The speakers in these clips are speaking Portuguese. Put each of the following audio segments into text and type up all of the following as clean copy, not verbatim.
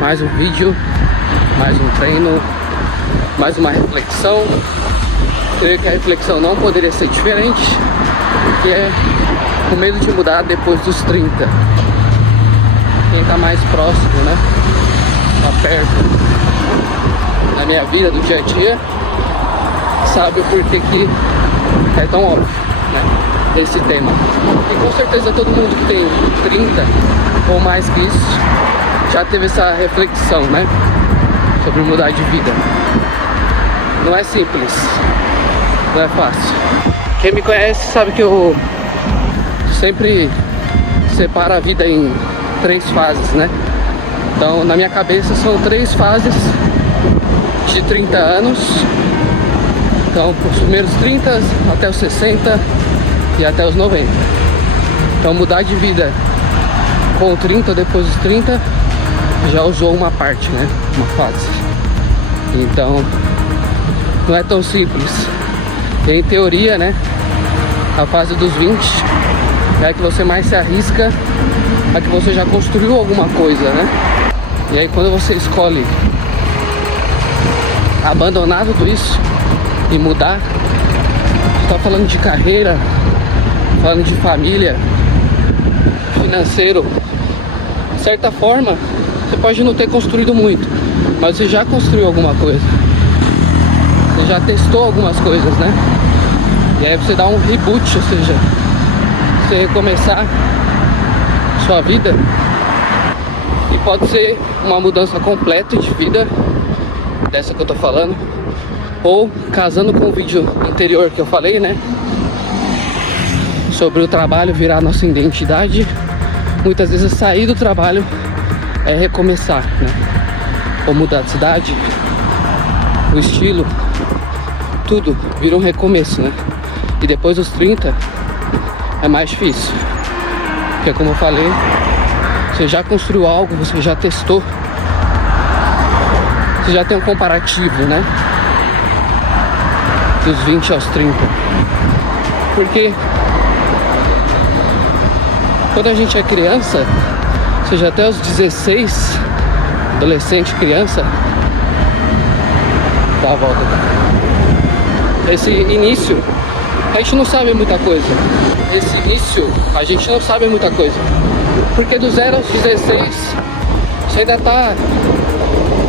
Mais um vídeo, mais um treino, mais uma reflexão. Creio que a reflexão não poderia ser diferente, que é o medo de mudar depois dos 30. Quem tá mais próximo, né? Tá perto da minha vida, do dia a dia, sabe o porquê que é tão óbvio, né? Esse tema. E com certeza todo mundo que tem 30 ou mais que isso já teve essa reflexão, né? Sobre mudar de vida. Não é simples, não é fácil. Quem me conhece sabe que eu sempre separo a vida em 3 fases, né? Então, na minha cabeça são 3 fases de 30 anos. Então, os primeiros 30 até os 60 e até os 90. Então, mudar de vida com 30 ou depois dos 30 já usou uma parte, né? Uma fase. Então, não é tão simples. E, em teoria, né? A fase dos 20 é a que você mais se arrisca, a que você já construiu alguma coisa, né? E aí quando você escolhe abandonar tudo isso e mudar, você tá falando de carreira, falando de família, financeiro. De certa forma, você pode não ter construído muito, mas você já construiu alguma coisa. Você já testou algumas coisas, né? E aí você dá um reboot, ou seja, você recomeçar sua vida. E pode ser uma mudança completa de vida, dessa que eu tô falando, ou casando com o vídeo anterior que eu falei, né? Sobre o trabalho virar nossa identidade. Muitas vezes sair do trabalho é recomeçar, né? Ou mudar de cidade, o estilo, tudo vira um recomeço, né? E depois dos 30 é mais difícil, porque como eu falei, você já construiu algo, você já testou, você já tem um comparativo, né? Dos 20 aos 30. Porque quando a gente é criança, seja até os 16, adolescente, criança, dá a volta. Esse início, a gente não sabe muita coisa. Esse início, a gente não sabe muita coisa. Porque do 0 aos 16, você ainda tá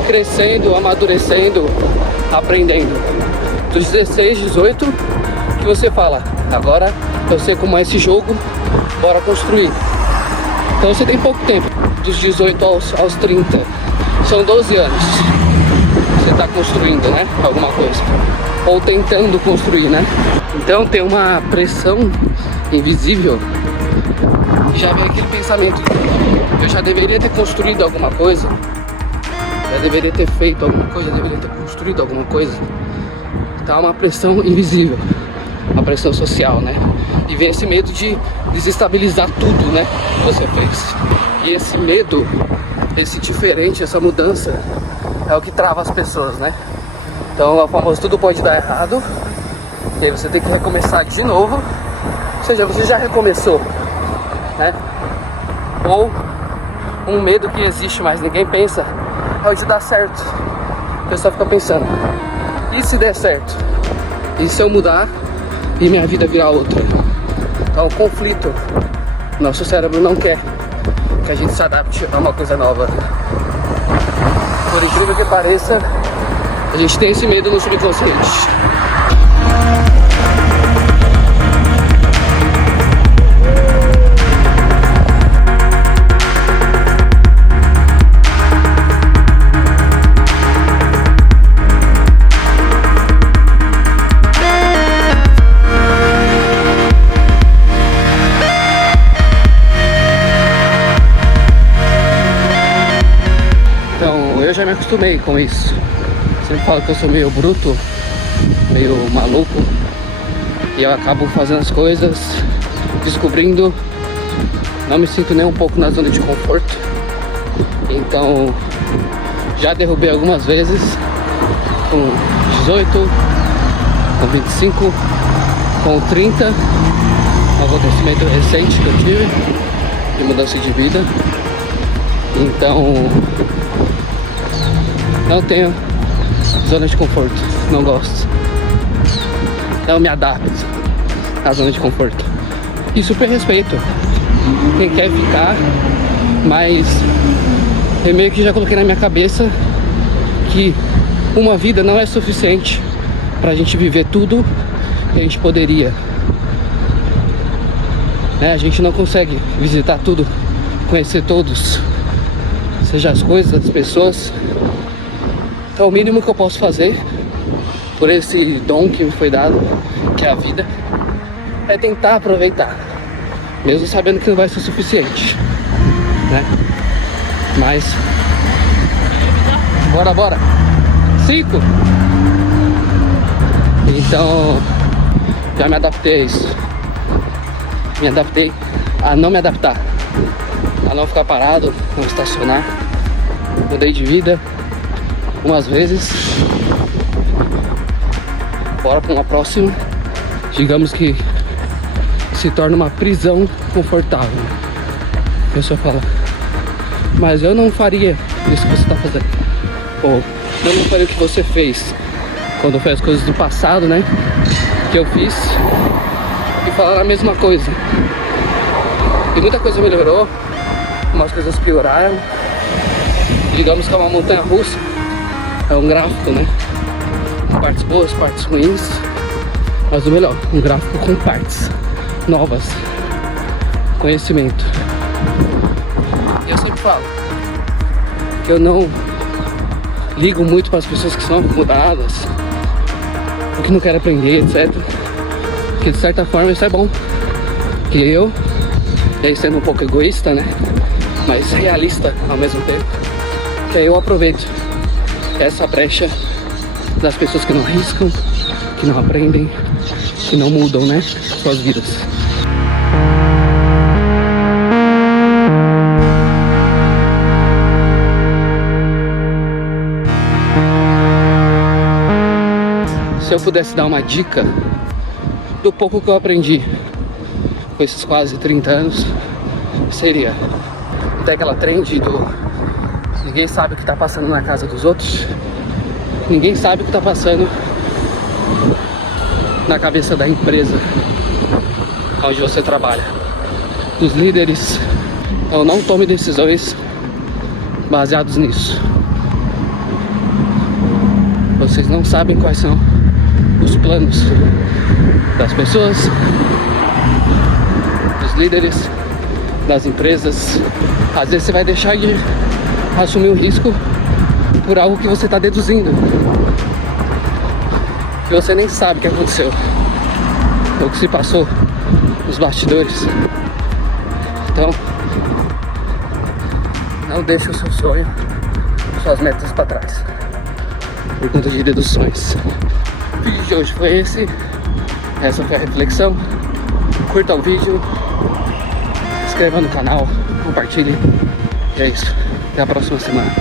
crescendo, amadurecendo, aprendendo. Dos 16, 18, que você fala, agora eu sei como é esse jogo, bora construir. Então você tem pouco tempo, dos 18 aos 30, são 12 anos. Você tá construindo, né, alguma coisa. Ou tentando construir, né? Então tem uma pressão invisível. Já vem aquele pensamento, eu já deveria ter construído alguma coisa, já deveria ter feito alguma coisa, já deveria ter construído alguma coisa. Tá uma pressão invisível, uma pressão social, né? E vem esse medo de desestabilizar tudo, né, que você fez. E esse medo, esse diferente, essa mudança é o que trava as pessoas, né? Então é o famoso tudo pode dar errado, e aí você tem que recomeçar de novo. Ou seja, você já recomeçou, né? Ou um medo que existe, mas ninguém pensa, é o de dar certo. O pessoal fica pensando, e se der certo? E se eu mudar e minha vida virar outra? Então o conflito, nosso cérebro não quer que a gente se adapte a uma coisa nova. Por incrível que pareça, a gente tem esse medo no subconsciente. Então, eu já me acostumei com isso. Sempre falo que eu sou meio bruto, meio maluco, e eu acabo fazendo as coisas, descobrindo, não me sinto nem um pouco na zona de conforto. Então já derrubei algumas vezes, com 18, com 25, com 30, um acontecimento recente que eu tive de mudança de vida. Então não tenho zona de conforto, não gosto. Não me adapto à zona de conforto. E super respeito quem quer ficar, mas eu meio que já coloquei na minha cabeça que uma vida não é suficiente pra gente viver tudo que a gente poderia, né? A gente não consegue visitar tudo, conhecer todos, seja as coisas, as pessoas. Então o mínimo que eu posso fazer por esse dom que me foi dado, que é a vida, é tentar aproveitar, mesmo sabendo que não vai ser suficiente, né? Mas bora 5. Então já me adaptei a isso. Me adaptei a não me adaptar, a não ficar parado, não estacionar. Mudei de vida umas vezes. Bora para uma próxima. Digamos que se torna uma prisão confortável. A pessoa fala, mas eu não faria isso que você está fazendo. Ou eu não faria o que você fez quando foi as coisas do passado, né? Que eu fiz. E falaram a mesma coisa. E muita coisa melhorou, umas coisas pioraram. Digamos que é uma montanha russa. É um gráfico, né? Com partes boas, partes ruins. Mas o melhor, um gráfico com partes novas, conhecimento. E eu sempre falo que eu não ligo muito para as pessoas que são mudadas, ou que não querem aprender, etc. Que de certa forma isso é bom. Que eu, e aí sendo um pouco egoísta, né? Mas realista ao mesmo tempo, que aí eu aproveito essa brecha das pessoas que não arriscam, que não aprendem, que não mudam, né? Suas vidas. Se eu pudesse dar uma dica do pouco que eu aprendi com esses quase 30 anos, seria até aquela trend do ninguém sabe o que tá passando na casa dos outros, ninguém sabe o que tá passando na cabeça da empresa onde você trabalha, dos líderes. Então não tome decisões baseadas nisso. Vocês não sabem quais são os planos das pessoas, dos líderes, das empresas. Às vezes você vai deixar de assumir o risco por algo que você está deduzindo, que você nem sabe o que aconteceu, ou o que se passou nos bastidores. Então não deixe o seu sonho, suas metas para trás por conta de deduções. O vídeo de hoje foi esse. Essa foi a reflexão. Curta o vídeo, se inscreva no canal, compartilhe. E é isso. Até a próxima semana.